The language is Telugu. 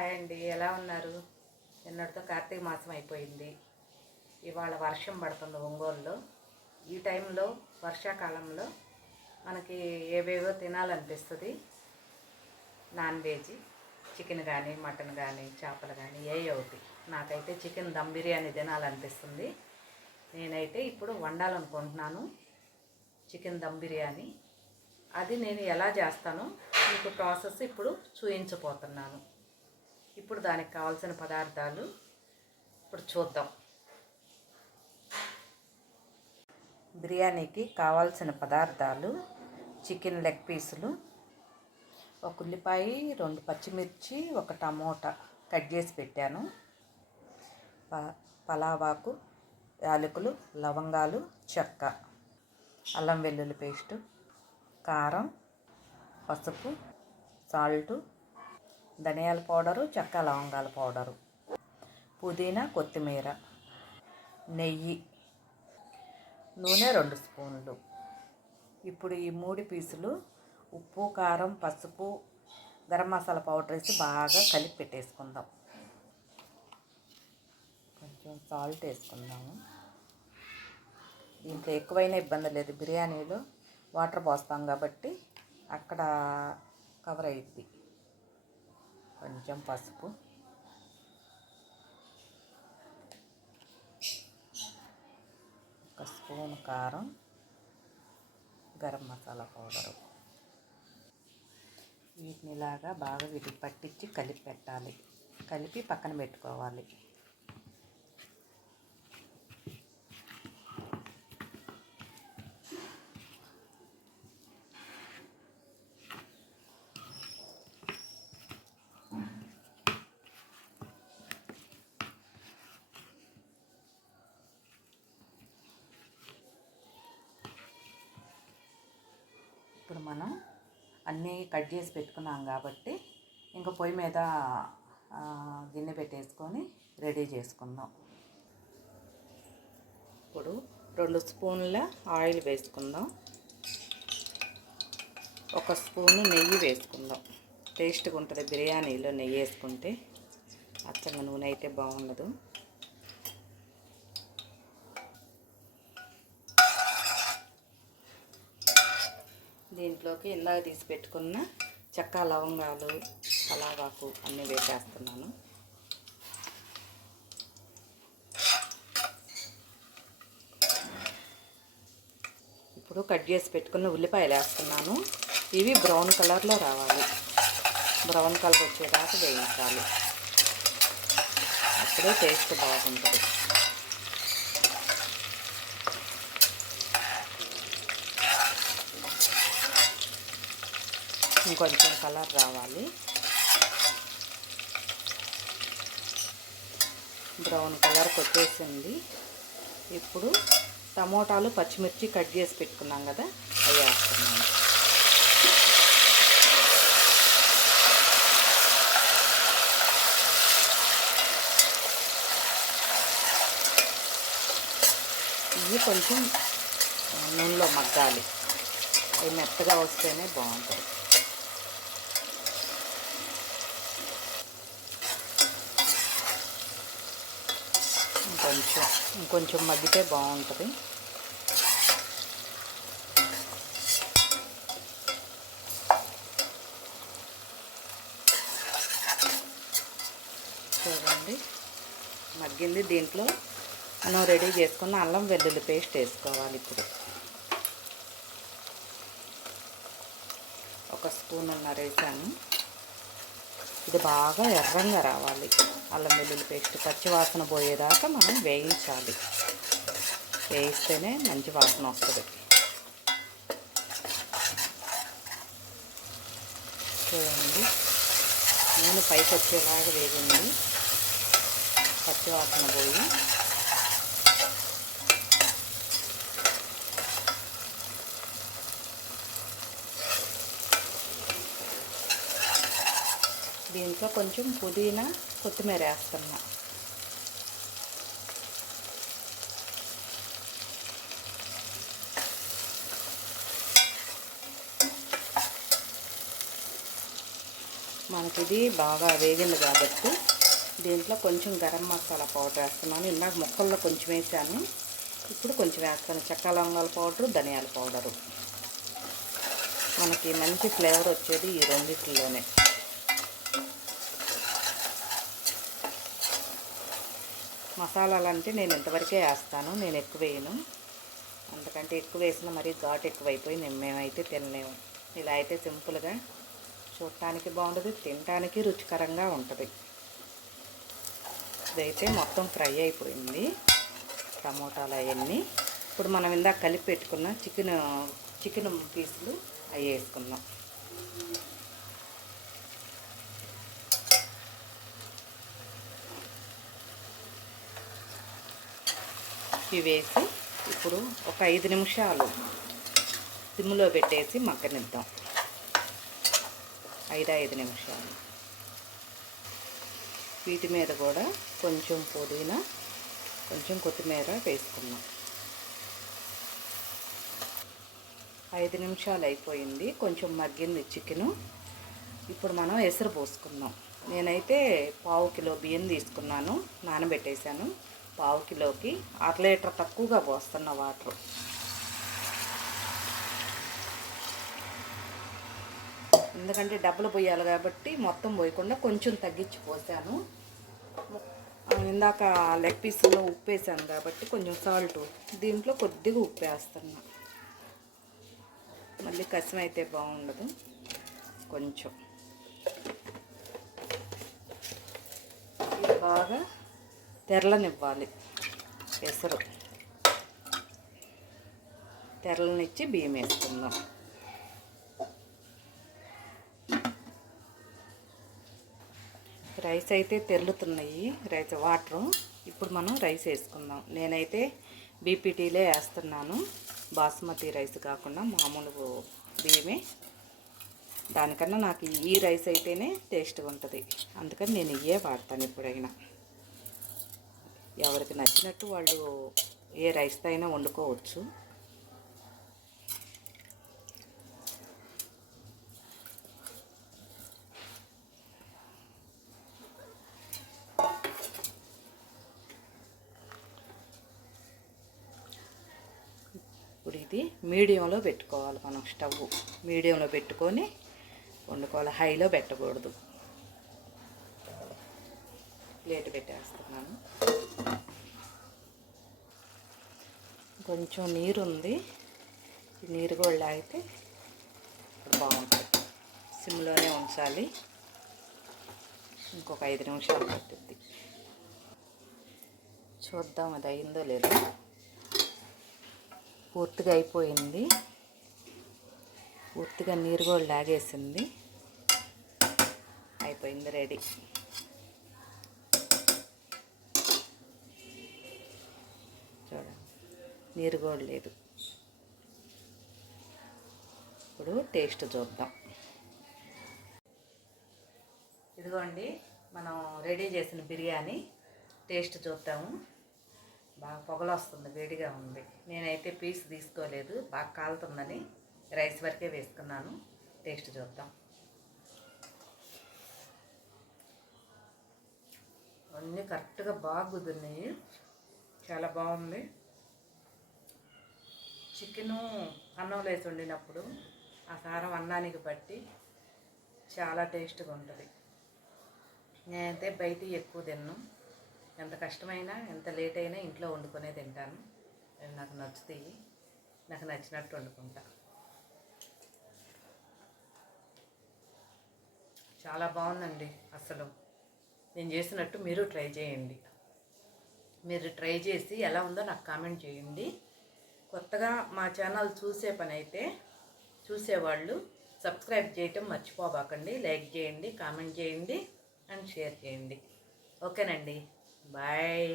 హాయ్ అండి. ఎలా ఉన్నారు? నిన్నటితో కార్తీక మాసం అయిపోయింది. ఇవాళ వర్షం పడుతుంది ఒంగోలులో. ఈ టైంలో వర్షాకాలంలో మనకి ఏవేవో తినాలనిపిస్తుంది. నాన్ వెజ్ చికెన్ కానీ మటన్ కానీ చేపలు కానీ ఏ ఒకటి. నాకైతే చికెన్ దమ్ బిర్యానీ తినాలనిపిస్తుంది. నేనైతే ఇప్పుడు వండాలనుకుంటున్నాను చికెన్ దమ్ బిర్యానీ. అది నేను ఎలా చేస్తానో మీకు ప్రాసెస్ ఇప్పుడు చూపించబోతున్నాను ఇప్పుడు దానికి కావాల్సిన పదార్థాలు ఇప్పుడు చూద్దాం. బిర్యానీకి కావాల్సిన పదార్థాలు చికెన్ లెగ్ పీసులు ఒక ఉల్లిపాయ రెండు పచ్చిమిర్చి ఒక టమోటా కట్ చేసి పెట్టాను. ప పలావాకు యాలకులు లవంగాలు చెక్క అల్లం వెల్లుల్లి పేస్టు కారం పసుపు సాల్టు ధనియాల పౌడరు చెక్క లవంగాల పౌడరు. పుదీనా కొత్తిమీర నెయ్యి నూనె రెండు స్పూన్లు. ఇప్పుడు ఈ మూడు పీసులు ఉప్పు కారం పసుపు గరం మసాలా పౌడర్ వేసి బాగా కలిపి పెట్టేసుకుందాం. కొంచెం సాల్ట్ వేసుకుందాము. దీంట్లో ఎక్కువైనా ఇబ్బంది లేదు. బిర్యానీలో వాటర్ పోస్తాం కాబట్టి అక్కడ కవర్ అయ్యిద్ది కొంచెం పసుపు. ఒక స్పూన్ కారం. గరం మసాలా పౌడరు. వీటిని ఇలాగా బాగా వీటికి పట్టించి కలిపి పెట్టాలి. కలిపి పక్కన పెట్టుకోవాలి. ఇప్పుడు మనం అన్నీ కట్ చేసి పెట్టుకున్నాం కాబట్టి ఇంకా పొయ్యి మీద గిన్నె పెట్టేసుకొని రెడీ చేసుకుందాం. ఇప్పుడు రెండు స్పూన్ల ఆయిల్ వేసుకుందాం. ఒక స్పూను నెయ్యి వేసుకుందాం. టేస్ట్గా ఉంటుంది బిర్యానీలో నెయ్యి వేసుకుంటే. అచ్చంగా నూనె అయితే బాగుండదు. దీంట్లోకి ఇందాక తీసి పెట్టుకున్న చెక్క లవంగాలు పలావాకు అన్నీ వేసేస్తున్నాను. ఇప్పుడు కట్ చేసి పెట్టుకున్న ఉల్లిపాయలు వేస్తున్నాను. ఇవి బ్రౌన్ కలర్లో రావాలి. బ్రౌన్ కలర్ వచ్చేదాకా వేయించాలి. అప్పుడే టేస్ట్ బాగుంటుంది. ఇంకొంచెం కలర్ రావాలి. బ్రౌన్ కలర్ కొట్టేసింది. ఇప్పుడు టమోటాలు పచ్చిమిర్చి కట్ చేసి పెట్టుకున్నాం కదా అవి వేస్తున్నాను ఇవి కొంచెం నూనెలో మగ్గాలి. అవి మెత్తగా వస్తేనే బాగుంటుంది. కొంచెం ఇంకొంచెం మగ్గితే బాగుంటుంది. చూడండి. మగ్గింది దీంట్లో. మనం రెడీ చేసుకున్న అల్లం వెల్లుల్లి పేస్ట్ వేసుకోవాలి ఇప్పుడు. ఒక స్పూన్ ఉన్నర వేసాను. ఇది బాగా ఎర్రంగా రావాలి. అల్లం వెల్లుల్లి పేస్ట్ పచ్చి వాసన పోయేదాకా మనం వేయించాలి. వేయిస్తేనే మంచి వాసన వస్తుంది. చూడండి. నూనె పైకి వచ్చేలాగా వేగింది. పచ్చి వాసన పోయి దీంట్లో కొంచెం పుదీనా కొత్తిమీర వేస్తున్నా. మనకి ఇది బాగా వేగింది కాబట్టి దీంట్లో కొంచెం గరం మసాలా పౌడర్ వేస్తున్నాను. ఇందాక ముక్కల్లో కొంచెం వేసాను. ఇప్పుడు కొంచెం వేస్తాను. చెక్క లవంగాల పౌడరు ధనియాల పౌడరు. మనకి మంచి ఫ్లేవర్ వచ్చేది ఈ రెండిట్లోనే. మసాలాలు అంటే నేను ఇంతవరకే వేస్తాను నేను ఎక్కువ వేయను. అంతకంటే ఎక్కువ వేసినా మరీ ఘాటు ఎక్కువైపోయి నేను మేమైతే తినలేము. ఇలా అయితే సింపుల్గా చూడటానికి బాగుంటుంది తినడానికి రుచికరంగా ఉంటుంది. ఇదైతే మొత్తం ఫ్రై అయిపోయింది టమోటాలు అవన్నీ. ఇప్పుడు మనం ఇందాక కలిపి పెట్టుకున్న చికెన్ చికెన్ పీసులు అవి వేసుకుందాం. ఇవి వేసి ఇప్పుడు ఒక ఐదు నిమిషాలు సిమ్లో పెట్టేసి మగ్గనిద్దాం. ఐదు ఐదు నిమిషాలు. వీటి మీద కూడా కొంచెం పుదీనా కొంచెం కొత్తిమీర వేసుకున్నాం. ఐదు నిమిషాలు అయిపోయింది. కొంచెం మగ్గింది చికెను. ఇప్పుడు మనం ఎసరు పోసుకుందాం. నేనైతే పావు కిలో బియ్యం తీసుకున్నాను. నానబెట్టేశాను. పావు కిలోకి అర లీటర్ తక్కువగా పోస్తున్న వాటర్. ఎందుకంటే డబ్బులు పోయాలి కాబట్టి మొత్తం పోయకుండా కొంచెం తగ్గించి పోసాను. ఇందాక లెగ్ పీస్లో ఉప్పు వేసాను కాబట్టి కొంచెం సాల్ట్ దీంట్లో కొద్దిగా ఉప్పు వేస్తున్నా. మళ్ళీ కసం అయితే బాగుండదు. కొంచెం. బాగా తెరలనివ్వాలి. ఎసరు తెరలనిచ్చి బియ్యం వేసుకుందాం రైస్ అయితే తెల్లుతున్నాయి. Rice water. ఇప్పుడు మనం రైస్ వేసుకుందాం. నేనైతే బీపీటీలే వేస్తున్నాను. బాస్మతి రైస్ కాకుండా మామూలు బియ్యమే. దానికన్నా నాకు ఈ రైస్ అయితేనే టేస్ట్గా ఉంటుంది. అందుకని నేను ఇవే వాడతాను ఎప్పుడైనా. ఎవరికి నచ్చినట్టు వాళ్ళు ఏ రైస్తో అయినా వండుకోవచ్చు. ఇప్పుడు ఇది మీడియంలో పెట్టుకోవాలి మనం స్టవ్. మీడియంలో పెట్టుకొని వండుకోవాలి. హైలో పెట్టకూడదు. ప్లేట్ పెట్టేస్తున్నాను. కొంచెం నీరు ఉంది నీరు కూడా లాగితే బాగుంటుంది. సిమ్లోనే ఉంచాలి. ఇంకొక ఐదు నిమిషాలు పట్టుద్ది చూద్దాం అది అయిందో లేదో. పూర్తిగా అయిపోయింది. పూర్తిగా నీరు కూడా లాగేసింది. అయిపోయింది రెడీ చూడండి నీరు కూడా లేదు. ఇప్పుడు టేస్ట్ చూద్దాం. ఇదిగోండి మనం రెడీ చేసిన బిర్యానీ టేస్ట్ చూద్దాము. బాగా పొగలు వస్తుంది వేడిగా ఉంది. నేనైతే పీస్ తీసుకోలేదు బాగా కాలుతుందని రైస్ వరకే వేసుకున్నాను. టేస్ట్ చూద్దాం. అన్నీ కరెక్ట్గా బాగా కుదిరినాయి చాలా బాగుంది. చికెను అన్నం వేసి వండినప్పుడు ఆ కారం అన్నానికి బట్టి చాలా టేస్ట్గా ఉంటుంది. నేనైతే బయట ఎక్కువ తిన్నాను ఎంత కష్టమైనా ఎంత లేట్ అయినా ఇంట్లో వండుకునే తింటాను. అవి నాకు నచ్చుతాయి. నాకు నచ్చినట్టు వండుకుంటా. చాలా బాగుందండి అసలు. నేను చేసినట్టు మీరు ట్రై చేయండి. మీరు ట్రై చేసి ఎలా ఉందో నాకు కామెంట్ చేయండి. కొత్తగా మా ఛానల్ చూసే పని అయితే చూసేవాళ్ళు సబ్స్క్రైబ్ చేయటం మర్చిపోబాకండి. లైక్ చేయండి కామెంట్ చేయండి అండ్ షేర్ చేయండి. ఓకేనండి. బాయ్.